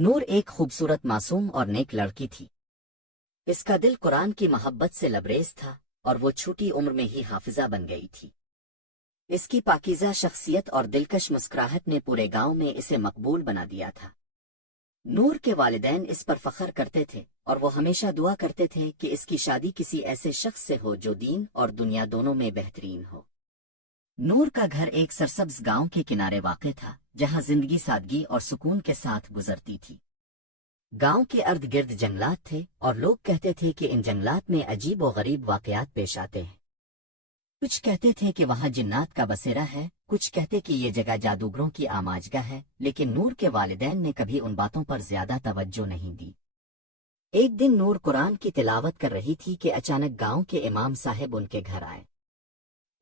نور ایک خوبصورت معصوم اور نیک لڑکی تھی۔ اس کا دل قرآن کی محبت سے لبریز تھا اور وہ چھوٹی عمر میں ہی حافظہ بن گئی تھی۔ اس کی پاکیزہ شخصیت اور دلکش مسکراہٹ نے پورے گاؤں میں اسے مقبول بنا دیا تھا۔ نور کے والدین اس پر فخر کرتے تھے اور وہ ہمیشہ دعا کرتے تھے کہ اس کی شادی کسی ایسے شخص سے ہو جو دین اور دنیا دونوں میں بہترین ہو۔ نور کا گھر ایک سرسبز گاؤں کے کنارے واقع تھا جہاں زندگی سادگی اور سکون کے ساتھ گزرتی تھی۔ گاؤں کے ارد گرد جنگلات تھے اور لوگ کہتے تھے کہ ان جنگلات میں عجیب و غریب واقعات پیش آتے ہیں۔ کچھ کہتے تھے کہ وہاں جنات کا بسیرا ہے، کچھ کہتے کہ یہ جگہ جادوگروں کی آماجگاہ ہے، لیکن نور کے والدین نے کبھی ان باتوں پر زیادہ توجہ نہیں دی۔ ایک دن نور قرآن کی تلاوت کر رہی تھی کہ اچانک گاؤں کے امام صاحب ان کے گھر آئے۔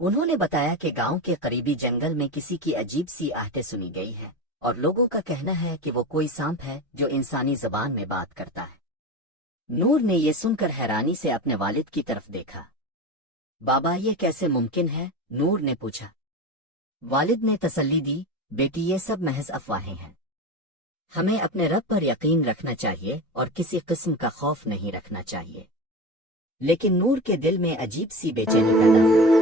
انہوں نے بتایا کہ گاؤں کے قریبی جنگل میں کسی کی عجیب سی آہٹیں سنی گئی ہیں اور لوگوں کا کہنا ہے کہ وہ کوئی سانپ ہے جو انسانی زبان میں بات کرتا ہے۔ نور نے یہ سن کر حیرانی سے اپنے والد کی طرف دیکھا۔ بابا یہ کیسے ممکن ہے؟ نور نے پوچھا۔ والد نے تسلی دی، بیٹی یہ سب محض افواہیں ہیں۔ ہمیں اپنے رب پر یقین رکھنا چاہیے اور کسی قسم کا خوف نہیں رکھنا چاہیے۔ لیکن نور کے دل میں عجیب سی بے چینی پیدا ہوئی۔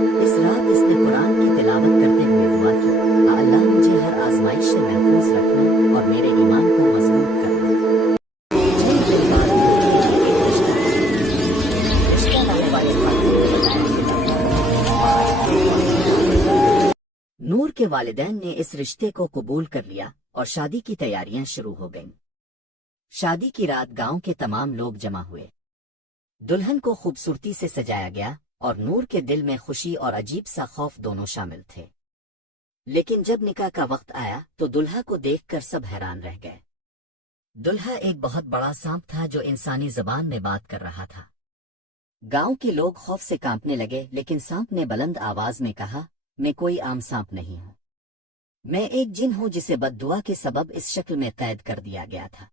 اس رات اس نے قرآن کی تلاوت کرتے ہوئے دعا کی، اللہ مجھے ہر آزمائش سے محفوظ رکھنا اور میرے ایمان کو مضبوط کرنا۔ چند دن بعد نور کے لیے ایک رشتہ لانے والے خاتون نے بتایا کہ نور کے والدین نے اس رشتے کو قبول کر لیا اور شادی کی تیاریاں شروع ہو گئیں۔ شادی کی رات گاؤں کے تمام لوگ جمع ہوئے۔ دلہن کو خوبصورتی سے سجایا گیا اور نور کے دل میں خوشی اور عجیب سا خوف دونوں شامل تھے۔ لیکن جب نکاح کا وقت آیا تو دلہا کو دیکھ کر سب حیران رہ گئے۔ دلہا ایک بہت بڑا سانپ تھا جو انسانی زبان میں بات کر رہا تھا۔ گاؤں کے لوگ خوف سے کانپنے لگے، لیکن سانپ نے بلند آواز میں کہا، میں کوئی عام سانپ نہیں ہوں، میں ایک جن ہوں جسے بد دعا کے سبب اس شکل میں قید کر دیا گیا تھا۔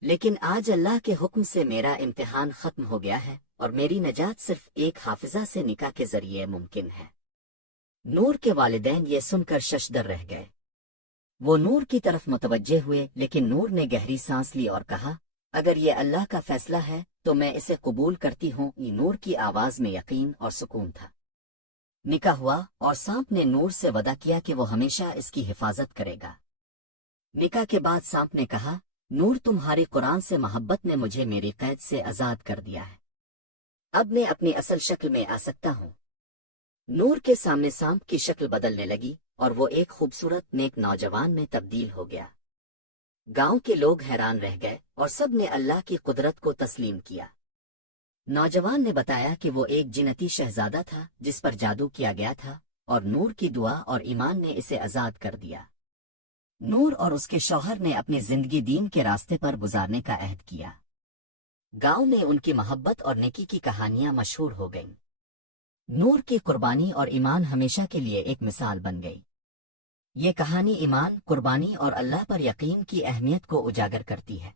لیکن آج اللہ کے حکم سے میرا امتحان ختم ہو گیا ہے اور میری نجات صرف ایک حافظہ سے نکاح کے ذریعے ممکن ہے۔ نور کے والدین یہ سن کر ششدر رہ گئے۔ وہ نور کی طرف متوجہ ہوئے، لیکن نور نے گہری سانس لی اور کہا، اگر یہ اللہ کا فیصلہ ہے تو میں اسے قبول کرتی ہوں۔ نور کی آواز میں یقین اور سکون تھا۔ نکاح ہوا اور سانپ نے نور سے وعدہ کیا کہ وہ ہمیشہ اس کی حفاظت کرے گا۔ نکاح کے بعد سانپ نے کہا، نور تمہاری قرآن سے محبت نے مجھے میری قید سے آزاد کر دیا ہے، اب میں اپنی اصل شکل میں آ سکتا ہوں۔ نور کے سامنے سانپ کی شکل بدلنے لگی اور وہ ایک خوبصورت نیک نوجوان میں تبدیل ہو گیا۔ گاؤں کے لوگ حیران رہ گئے اور سب نے اللہ کی قدرت کو تسلیم کیا۔ نوجوان نے بتایا کہ وہ ایک جنتی شہزادہ تھا جس پر جادو کیا گیا تھا اور نور کی دعا اور ایمان نے اسے آزاد کر دیا۔ نور اور اس کے شوہر نے اپنی زندگی دین کے راستے پر گزارنے کا عہد کیا۔ گاؤں میں ان کی محبت اور نیکی کی کہانیاں مشہور ہو گئیں۔ نور کی قربانی اور ایمان ہمیشہ کے لیے ایک مثال بن گئی۔ یہ کہانی ایمان، قربانی اور اللہ پر یقین کی اہمیت کو اجاگر کرتی ہے۔